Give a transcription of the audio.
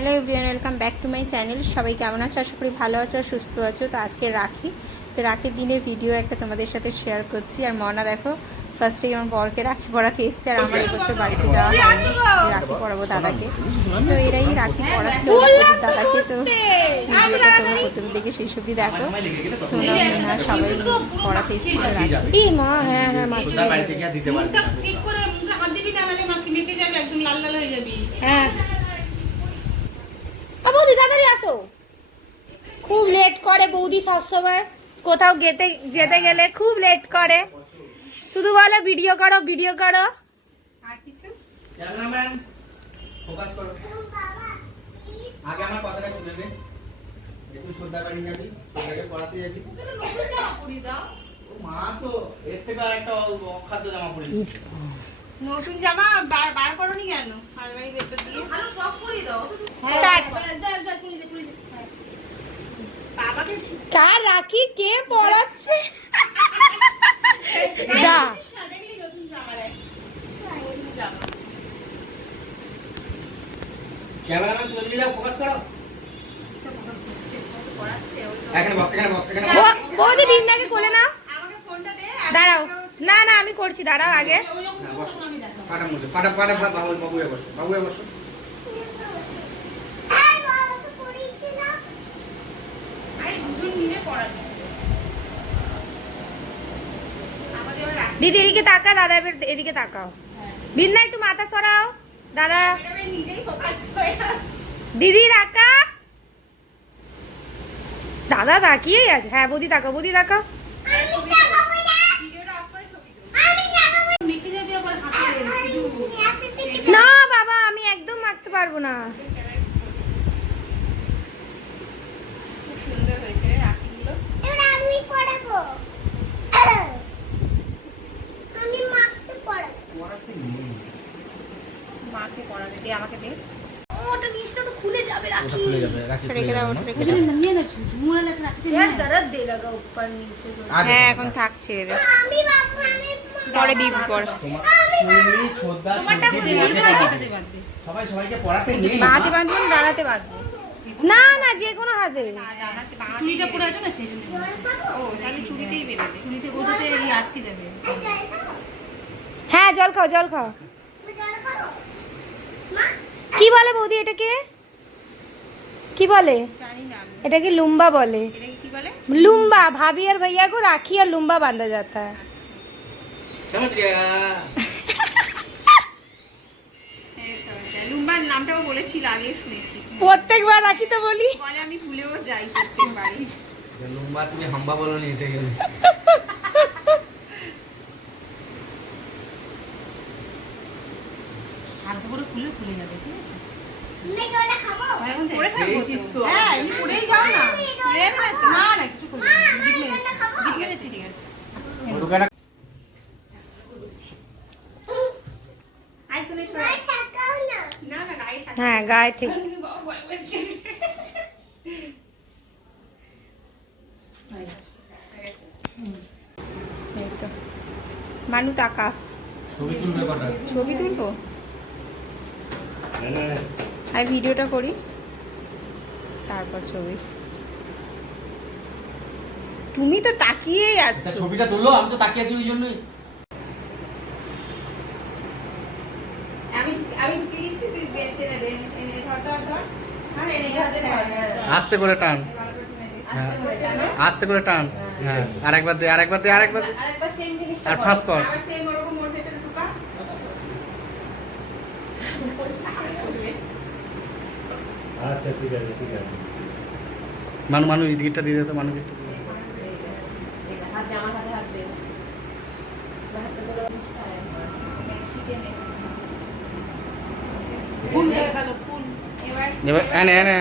Hello everyone, welcome back to my channel. সবাই কেমন আছো? আশা করি ভালো আছো, সুস্থ আছো। তো আজকে রাখির দিনে ভিডিও একটা তোমাদের সাথে শেয়ার করছি। আর মনা দেখো ফার্স্টেই আমার বরকে রাখি পরাতে এসছে, আর আমার এবছর বাড়িতে যাওয়া হয়নি যে রাখি পরাবো দাদাকে। তো এরাই রাখি পরাচ্ছে দাদাকে। তো ভিডিওটা তোমরা প্রথমে দেখে সেই সবজি দেখো। সোনা মিনা সবাই পড়াতে এসেছিল রাখি। মা হ্যাঁ হ্যাঁ মা হ্যাঁ বৌদি তাড়াতাড়ি আসো। খুব লেট করে বৌদি সবসময়, কোথাও যেতে গেলে খুব লেট করে, শুধু বলে ভিডিও করো ভিডিও করো। আর কিছু ক্যামেরাম্যান ফোকাস করো। আগে আমার কথাটা শুনে নে। তুই শ্রদ্ধা বাড়ি যাবি, শ্রদ্ধাকে পড়াতে যাবি। নতুন জামা পরিয়ে দাও। ও মা তো এর থেকে আরেকটা অখাদ্য জামা পরিয়ে দিচ্ছে। নতুন জামা বার করোনি কেন? আলমারি ভেতর দিয়ে ভালো ফ্রক পরিয়ে দাও। স্টার্ট। পরিয়ে দে। বাবাকে কার রাখি কে পড়াচ্ছে? দা নতুন জামা দেখ। নতুন জামা। ক্যামেরাম্যান তুমি দিলে ফোকাস করো। এখানে বস। বৌদি বিন্দাকে কোলে নাও। আমাকে ফোনটা দে। দাঁড়াও, না না আমি করছি, দাঁড়াও আগে। পাটা মুছে পাটা বাবুয়ে বসো। দিদি এদিকে তাকা, দাদা এবার এদিকে তাকাও। বিন্দা একটু মাথা সরাও, দাদা নিজেই ফোকাস হয়ে আছে। দিদি তাকা, দাদা তাকিয়েই আছে। হ্যাঁ বৌদি তাকাও, বৌদি তাকাও। ভিডিওটা অফ করে ছবি তুল। মেখে যাবি আবার হাতে। না বাবা আমি একদম মাখতে পারবো না। সুন্দর হয়েছে রে রাখিগুলো। এবার আমি পড়াবো। আমি মাকে পড়াবো। মাকে পরাবে দে, আমাকে দে। ওটা নিচটা তো খুলে যাবে রাখি। ওটা খুলে যাবে, রাখি রেখে দাও, ওটা রেখে দাও। यार दर्द दे लगा ऊपर नीचे को। হ্যাঁ এখন থাক, ছেড়ে দে। আমি বাবু আমি পরে দিবি পর। তুমি শ্রদ্ধা সবাই সবাইকে পড়াতে নেই। বাঁধতে বাঁধবো না, দাঁড়াতে বাঁধবো। না না যে কোনো হাতে। চুড়িটা পরে আছে না, সেই জন্য। ও তাহলে চুড়িতেই বেঁধে দে। চুড়িতে বোঝাতে এই আটকে যাবে। হ্যাঁ জল খাও জল খাও। কি বলে বৌদি এটাকে? কি বলে? জানি না আমি। এটা কি লুম্বা বলে? এটা কি বলে? लुम्बा। भाभी और भैया को राखी और लुम्बा बांधा जाता है। समझ गया। লুম্বার নামটাও বলেছিল, আগে শুনেছি। প্রত্যেকবার রাখি তো বলি। বলে আমি ভুলেও যাই প্রত্যেকবারই। লুম্বা তুমি হাম্বা বলো নি, এটা গেল। হালকা করে খুলে খুলে যাবে, ঠিক আছে? আমি জলটা খাবো। এখন পরে থাকবো পেয়েছিস তো। হ্যাঁ, আমি পরেই যাও না। পরে যাবে না তো? না না, কিছু করবে না। আমি জলটা খাবো। ঠিক আছে, ঠিক আছে। ওটুকাটা আই শুনে শুনে। আর থাকাও না। না না, গায়ে থাক। হ্যাঁ গায়ে ঠিক। এই তো। মানু তাকা। ছবি তুলবে কটা? ছবি তুলবো? আর ভিডিওটা করি, তারপর ছবি। তুমি তো তাকিয়েই আছো। ছবিটা তুললো, আমি তো তাকিয়ে আছি ওই জন্যই। আমি আমি ঢুকিয়ে দিচ্ছি, তুই বেল টেনে দে। এনে ধর ধর ধর। আর এনে হাতে ধর। আস্তে করে টান। ভালো করে টেনে দে। হ্যাঁ আস্তে করে টান। হ্যাঁ আরেকবার দে। আরেকবার সেম জিনিসটা আর ফাঁস কর। আবার সেম ওরকম ওর ভেতরে ঢুকা। আচ্ছা ঠিক আছে। মানু এই দিকটা দিয়ে দে তো, মানু দিকটা। হাত দে, আমার হাতে হাত দে। ফুল হয়ে গেল, ফুল। এবার এবার এনে